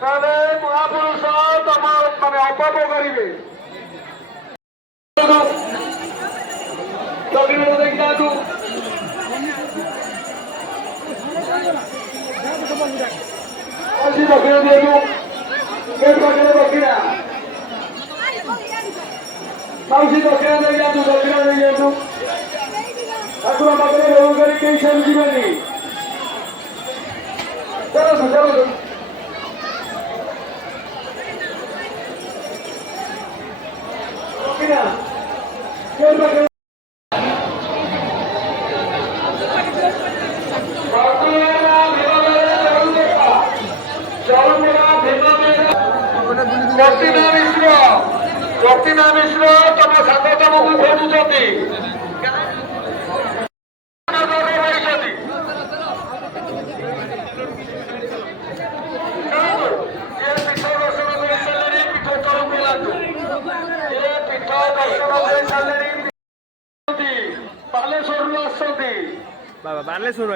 তাহলে মহাপুরুষ তোমার মানে অপাপ করিবে দক্ষিণা দিয়ে দক্ষিণা মাউসী দক্ষিণা দিয়ে যাবো দক্ষিণা দিয়ে যাবো এখন আমাদের গ্রহণ করে কেই সব জীবনী চলো চলো দক্ষিণা ପ୍ରତିମା ମିଶ୍ର ତମ ସାଙ୍ଗ ତମକୁ ଖୋଜୁଛନ୍ତି ବାଲେଶ୍ୱରରୁ ଆସୁଛନ୍ତି ବାବା ବାଲେଶ୍ୱର